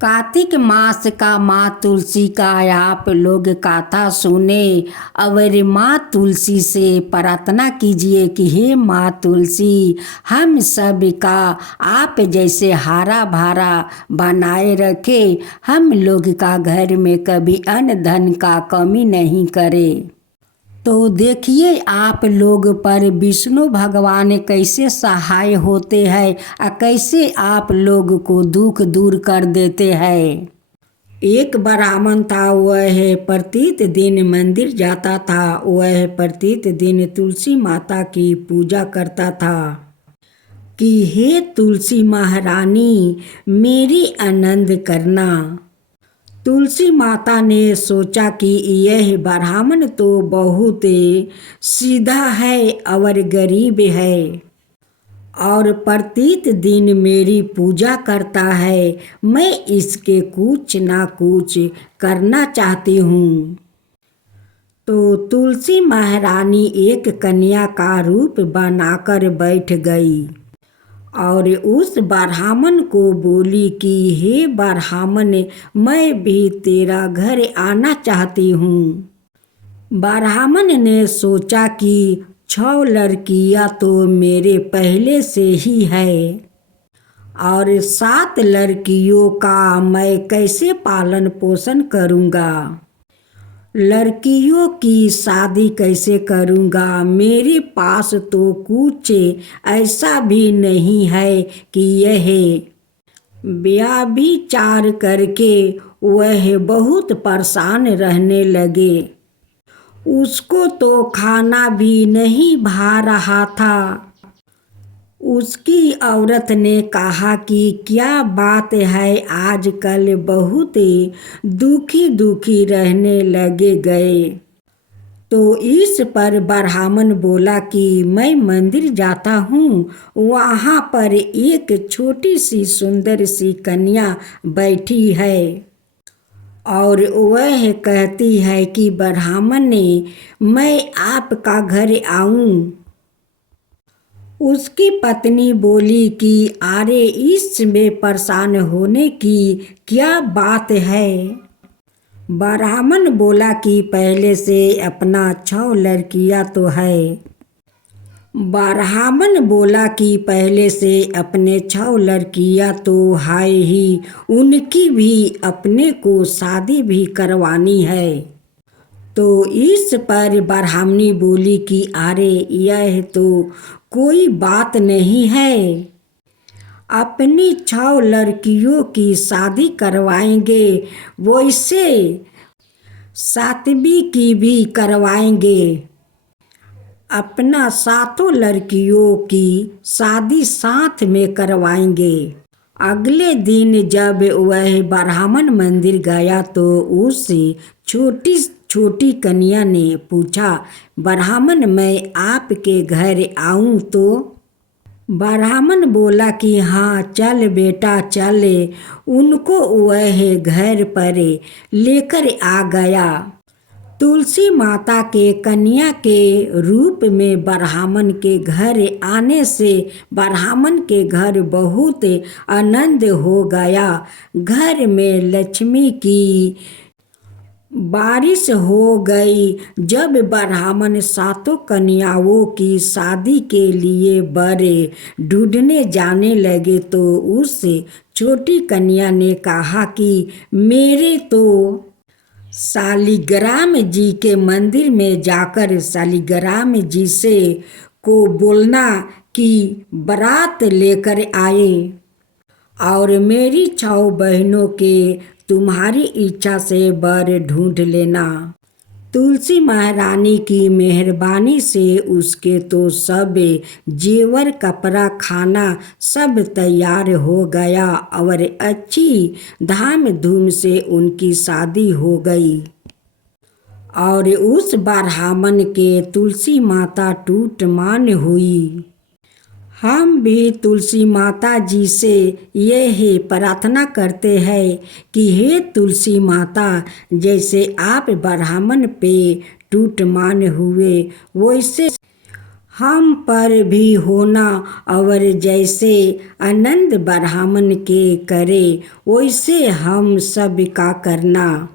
कार्तिक मास का माँ तुलसी का आप लोग गाथा सुने और माँ तुलसी से प्रार्थना कीजिए कि हे माँ तुलसी, हम सब का आप जैसे हरा भरा बनाए रखे, हम लोग का घर में कभी अन्न धन का कमी नहीं करे। तो देखिए आप लोग पर विष्णु भगवान कैसे सहाय होते हैं और कैसे आप लोग को दुख दूर कर देते हैं। एक ब्राह्मण था, वह प्रत्येक दिन मंदिर जाता था। वह प्रत्येक दिन तुलसी माता की पूजा करता था कि हे तुलसी महारानी, मेरी आनंद करना। तुलसी माता ने सोचा कि यह ब्राह्मण तो बहुत सीधा है और गरीब है और प्रत्येक दिन मेरी पूजा करता है, मैं इसके कुछ ना कुछ करना चाहती हूँ। तो तुलसी महारानी एक कन्या का रूप बनाकर बैठ गई और उस ब्राह्मण को बोली कि हे ब्राह्मण, मैं भी तेरा घर आना चाहती हूँ। ब्राह्मण ने सोचा कि 6 लड़कियाँ तो मेरे पहले से ही है और 7 लड़कियों का मैं कैसे पालन पोषण करूँगा, लड़कियों की शादी कैसे करूँगा। मेरे पास तो कुछ ऐसा भी नहीं है कि यह व्यभिचार करके वह बहुत परेशान रहने लगे। उसको तो खाना भी नहीं भा रहा था। उसकी औरत ने कहा कि क्या बात है, आजकल बहुत दुखी दुखी रहने लगे गए। तो इस पर ब्राह्मण बोला कि मैं मंदिर जाता हूँ, वहाँ पर एक छोटी सी सुंदर सी कन्या बैठी है और वह कहती है कि ब्राह्मण ने मैं आपका घर आऊँ। उसकी पत्नी बोली कि अरे इसमें परेशान होने की क्या बात है। ब्राह्मण बोला कि पहले से अपना 6 लड़कियां तो है। ब्राह्मण बोला कि पहले से अपने 6 लड़कियां तो है ही, उनकी भी अपने को शादी भी करवानी है। तो इस पर ब्राह्मणी बोली कि अरे यह तो कोई बात नहीं है, अपनी 6 लड़कियों की शादी करवाएंगे, वैसे 7वीं की भी करवाएंगे। अपना 7 लड़कियों की शादी साथ में करवाएंगे। अगले दिन जब वह ब्राह्मण मंदिर गया तो उस छोटी छोटी कन्या ने पूछा, ब्राह्मण मैं आपके घर आऊं तो? ब्राह्मण बोला कि हाँ चल बेटा चल। उनको वह घर पर लेकर आ गया। तुलसी माता के कन्या के रूप में ब्राह्मण के घर आने से ब्राह्मण के घर बहुत आनंद हो गया। घर में लक्ष्मी की बारिश हो गई। जब ब्राह्मण 7 कन्याओं की शादी के लिए वर ढूंढने जाने लगे तो उस छोटी कन्या ने कहा कि मेरे तो शालिग्राम जी के मंदिर में जाकर शालिग्राम जी से को बोलना कि बारात लेकर आए और मेरी 6 बहनों के तुम्हारी इच्छा से वर ढूंढ लेना। तुलसी महारानी की मेहरबानी से उसके तो सब जेवर कपड़ा खाना सब तैयार हो गया और अच्छी धाम धूम से उनकी शादी हो गई। और उस ब्राह्मण के तुलसी माता टूट मान हुई। हम भी तुलसी माता जी से यह प्रार्थना करते हैं कि हे तुलसी माता, जैसे आप ब्राह्मण पे टूट मान हुए वैसे हम पर भी होना, और जैसे आनंद ब्राह्मण के करे, वैसे हम सब का करना।